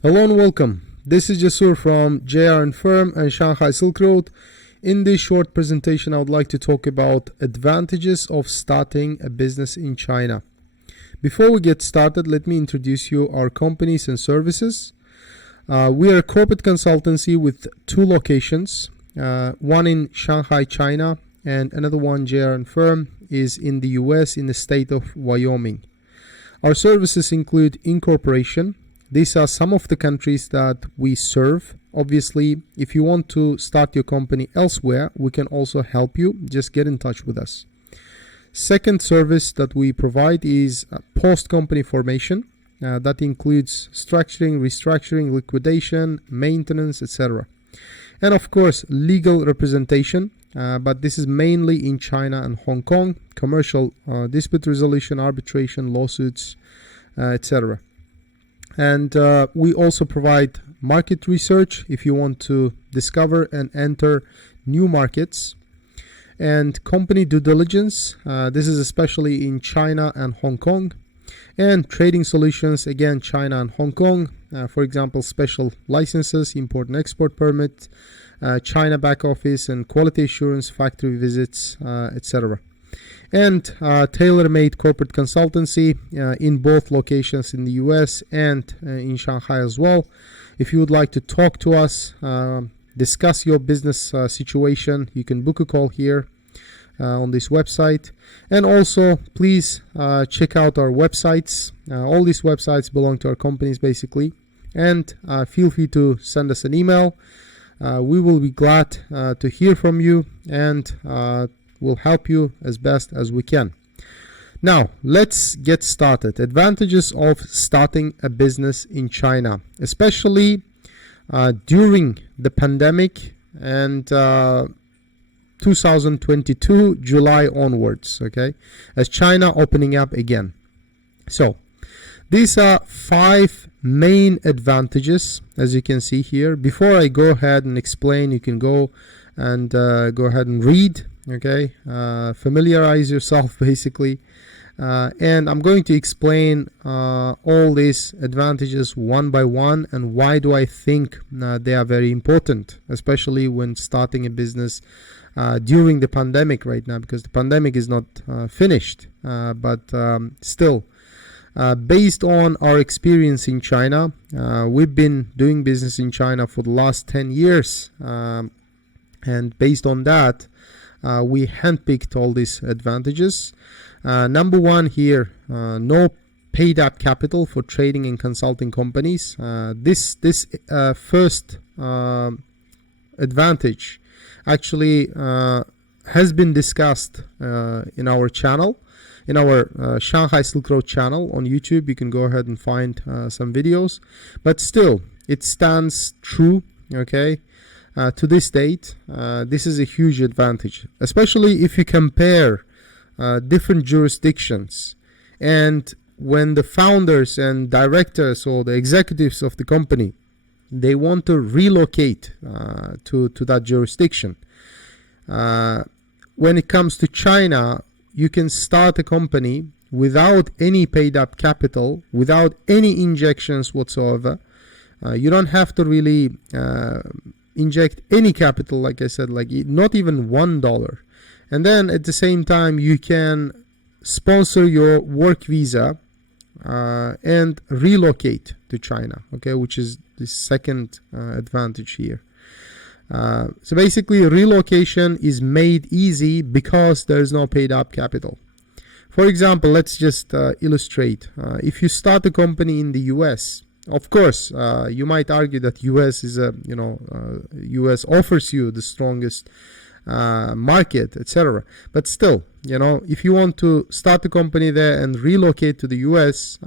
Hello and welcome. This is Jasur from JR & Firm and Shanghai Silk Road. In this short presentation, I would like to talk about advantages of starting a business in China. Before we get started, let me introduce you our companies and services. We are a corporate consultancy with two locations, one in Shanghai, China, and another one, JR & Firm, is in the US in the state of Wyoming. Our services include incorporation. These are some of the countries that we serve. Obviously, if you want to start your company elsewhere, we can also help you. Just get in touch with us. Second service that we provide is post-company formation. That includes structuring, restructuring, liquidation, maintenance, etc. And of course, legal representation. But this is mainly in China and Hong Kong, commercial dispute resolution, arbitration, lawsuits, etc. And we also provide market research if you want to discover and enter new markets. And company due diligence, this is especially in China and Hong Kong. And trading solutions, again, China and Hong Kong. For example, special licenses, import and export permit, China back office and quality assurance, factory visits, etc. And tailor-made corporate consultancy in both locations in the US and in Shanghai as well. If you would like to talk to us, discuss your business situation, you can book a call here on this website. And also, please check out our websites. All these websites belong to our companies basically. And feel free to send us an email. We will be glad to hear from you and we'll help you as best as we can. Now, let's get started. Advantages of starting a business in China, especially during the pandemic and 2022 July onwards, okay, as China opening up again. So, these are 5 main advantages, as you can see here. Before I go ahead and explain, you can go and read. Okay, familiarize yourself basically, and I'm going to explain all these advantages one by one and why do I think they are very important, especially when starting a business during the pandemic right now, because the pandemic is not finished, but still, based on our experience in China, we've been doing business in China for the last 10 years, and based on that, we handpicked all these advantages. Number one here, no paid up capital for trading and consulting companies. This first advantage actually has been discussed in our channel, in our Shanghai Silk Road channel on YouTube. You can go ahead and find some videos, but still it stands true, okay? To this date, this is a huge advantage, especially if you compare different jurisdictions. And when the founders and directors or the executives of the company, they want to relocate to that jurisdiction. When it comes to China, you can start a company without any paid up capital, without any injections whatsoever. You don't have to really inject any capital, like I said, like not even $1. And then at the same time, you can sponsor your work visa and relocate to China, okay, which is the second advantage here. So basically, relocation is made easy because there is no paid up capital. For example, let's just illustrate. If you start a company in the US, of course, you might argue that US is US offers you the strongest market, etc. But still, if you want to start a company there and relocate to the US,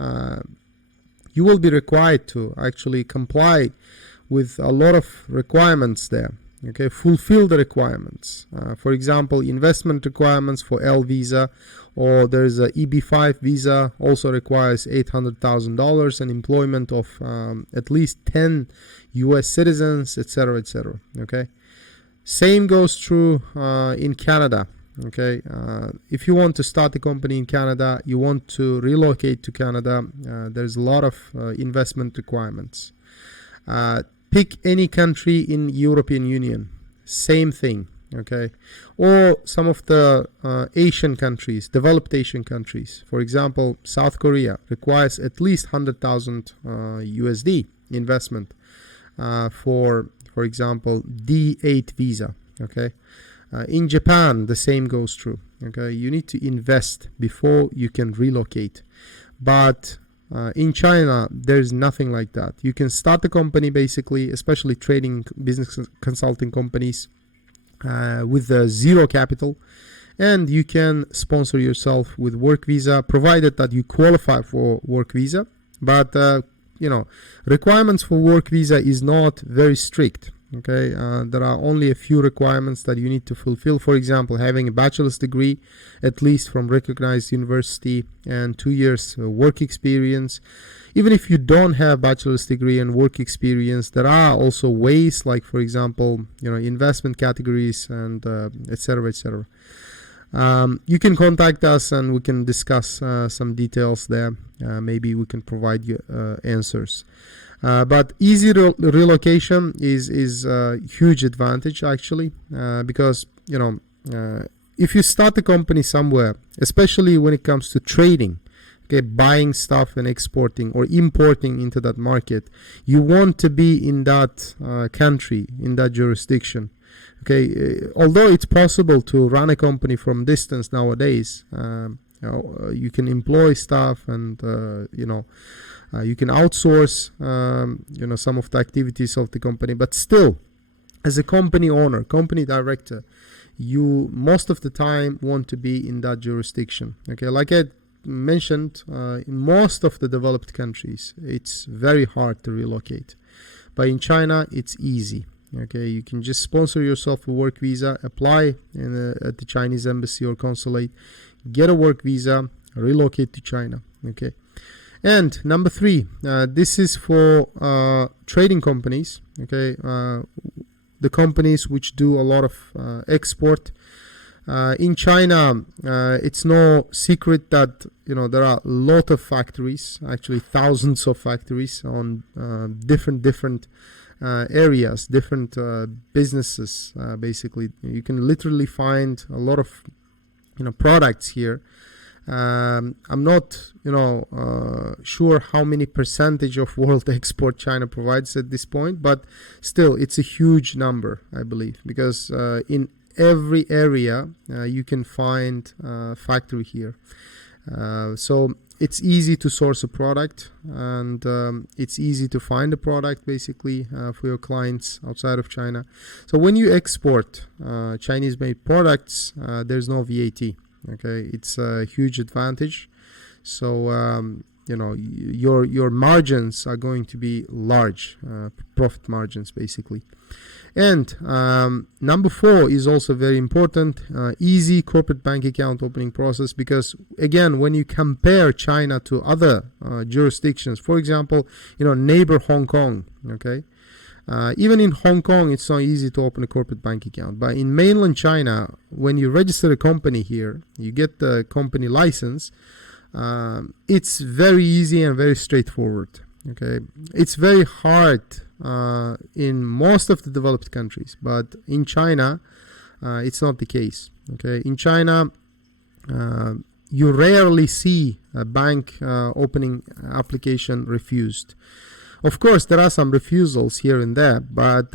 you will be required to actually comply with a lot of requirements there. Okay, fulfill the requirements. For example, investment requirements for L visa, or there's a EB5 visa, also requires $800,000 and employment of at least 10 US citizens, etc., etc. Okay, same goes true in Canada. Okay, if you want to start a company in Canada, you want to relocate to Canada, there's a lot of investment requirements. Pick any country in European Union, same thing, okay? Or some of the Asian countries, developed Asian countries. For example, South Korea requires at least 100,000 USD investment for example, D8 visa, okay? In Japan, the same goes true, okay? You need to invest before you can relocate. But in China, there's nothing like that. You can start a company, basically, especially trading business consulting companies with zero capital, and you can sponsor yourself with work visa, provided that you qualify for work visa. But requirements for work visa is not very strict. Okay, there are only a few requirements that you need to fulfill. For example, having a bachelor's degree, at least from recognized university, and 2 years work experience. Even if you don't have bachelor's degree and work experience, there are also ways, like for example, investment categories and etc. etc. You can contact us and we can discuss some details there. Maybe we can provide you answers. But easy relocation is a huge advantage, actually, because if you start a company somewhere, especially when it comes to trading, okay, buying stuff and exporting or importing into that market, you want to be in that country, in that jurisdiction. Okay, although it's possible to run a company from distance nowadays, you can employ staff and you can outsource some of the activities of the company, but still, as a company owner, company director, you most of the time want to be in that jurisdiction. Okay, like I mentioned, in most of the developed countries, it's very hard to relocate, but in China, it's easy. Okay, you can just sponsor yourself a work visa, apply at the Chinese embassy or consulate, get a work visa, relocate to China. Okay. And number 3, this is for trading companies, okay, the companies which do a lot of export. In China, it's no secret that there are a lot of factories, actually thousands of factories on different areas, different businesses. Basically, you can literally find a lot of products here. I'm not sure how many percentage of world export China provides at this point, but still it's a huge number, I believe, because in every area you can find a factory here. So it's easy to source a product, and it's easy to find a product, basically, for your clients outside of China. So when you export Chinese made products, there's no VAT. Okay, it's a huge advantage. So your margins are going to be large, profit margins, basically. And number 4 is also very important, easy corporate bank account opening process, because again, when you compare China to other jurisdictions, for example, neighbor Hong Kong, okay, even in Hong Kong, it's not easy to open a corporate bank account. But in mainland China, when you register a company here, you get the company license. It's very easy and very straightforward. Okay, it's very hard in most of the developed countries, but in China, it's not the case. Okay, in China, you rarely see a bank opening application refused. Of course, there are some refusals here and there, but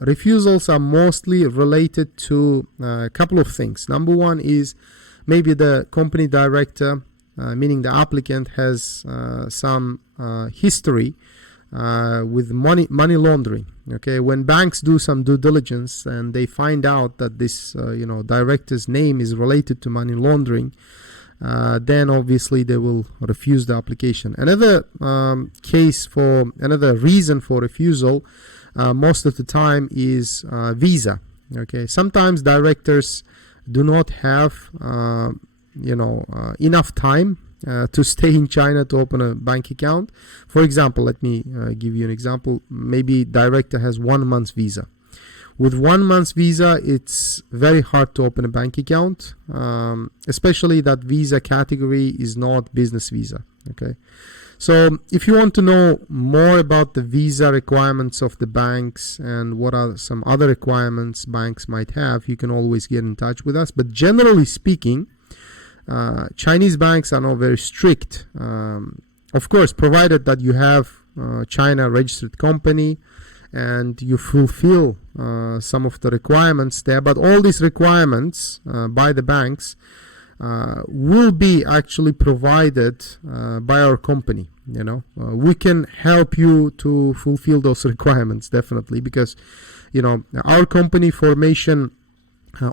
refusals are mostly related to a couple of things. Number 1 is maybe the company director, meaning the applicant, has some history with money laundering. Okay, when banks do some due diligence and they find out that this director's name is related to money laundering, then obviously they will refuse the application. Another another reason for refusal most of the time is visa. Okay, sometimes directors do not have enough time to stay in China to open a bank account. For example, let me give you an example. Maybe director has 1 month's visa. With 1 month's visa, it's very hard to open a bank account, especially that visa category is not business visa. Okay, So if you want to know more about the visa requirements of the banks and what are some other requirements banks might have, you can always get in touch with us. But generally speaking, Chinese banks are not very strict. Of course, provided that you have China registered company and you fulfill some of the requirements there. But all these requirements by the banks will be actually provided by our company. We can help you to fulfill those requirements, definitely, because our company formation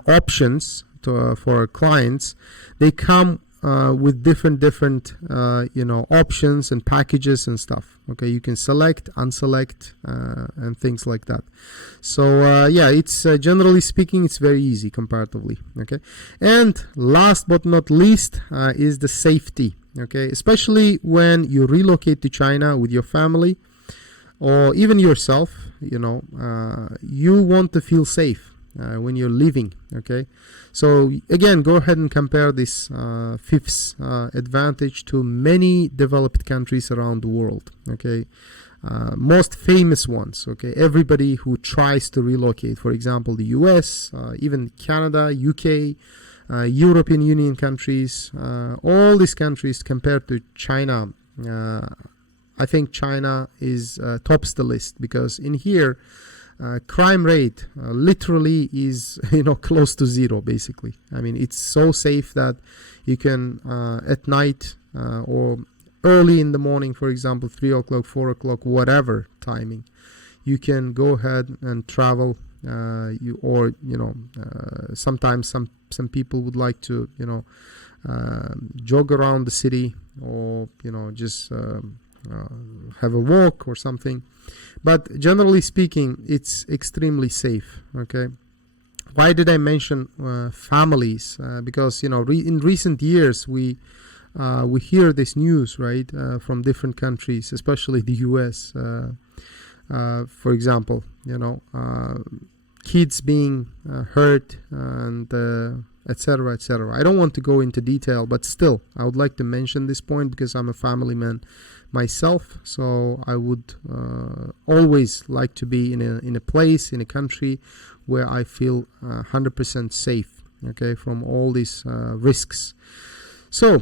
options for our clients, they come with different options and packages and stuff. Okay, you can select, unselect, and things like that. So yeah, it's generally speaking, it's very easy comparatively. Okay, and last but not least is the safety. Okay, especially when you relocate to China with your family or even yourself, you want to feel safe when you're leaving. Okay, so again, go ahead and compare this fifth advantage to many developed countries around the world. Okay, most famous ones. Okay, everybody who tries to relocate, for example, the US, even Canada, UK, European Union countries, all these countries compared to China, I think China is tops the list, because in here crime rate literally is close to zero, basically. I mean, it's so safe that you can at night or early in the morning, for example, 3 o'clock, 4 o'clock, whatever timing, you can go ahead and travel. Sometimes some people would like to jog around the city, or just have a walk or something. But generally speaking, it's extremely safe. Okay, why did I mention families? Because in recent years we hear this news, right, from different countries, especially the US. For example, kids being hurt and etc., etc. I don't want to go into detail, but still, I would like to mention this point because I'm a family man myself. So I would always like to be in a place, in a country where I feel 100% safe. Okay, from all these risks. So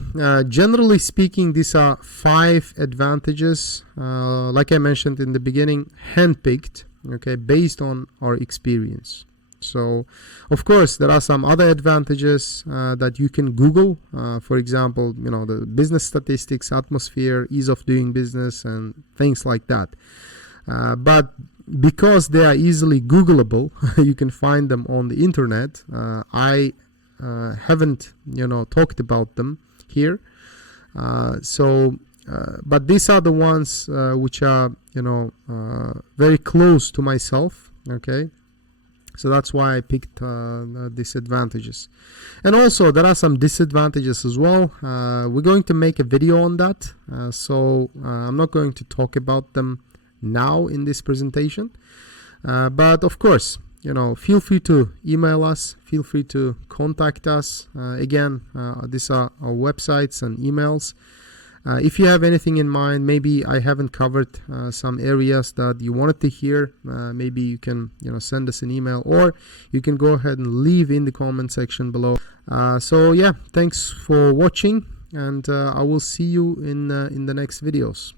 generally speaking, these are 5 advantages, like I mentioned in the beginning, handpicked, okay, based on our experience. So of course there are some other advantages that you can Google, for example, the business statistics, atmosphere, ease of doing business, and things like that. But because they are easily Googleable, you can find them on the internet. I haven't talked about them here, but these are the ones which are very close to myself. Okay, so that's why I picked these advantages. And also there are some disadvantages as well. We're going to make a video on that, so I'm not going to talk about them now in this presentation, but of course, feel free to email us, feel free to contact us. Again, these are our websites and emails. If you have anything in mind, maybe I haven't covered some areas that you wanted to hear, maybe you can send us an email, or you can go ahead and leave in the comment section below. So yeah, thanks for watching, and I will see you in the next videos.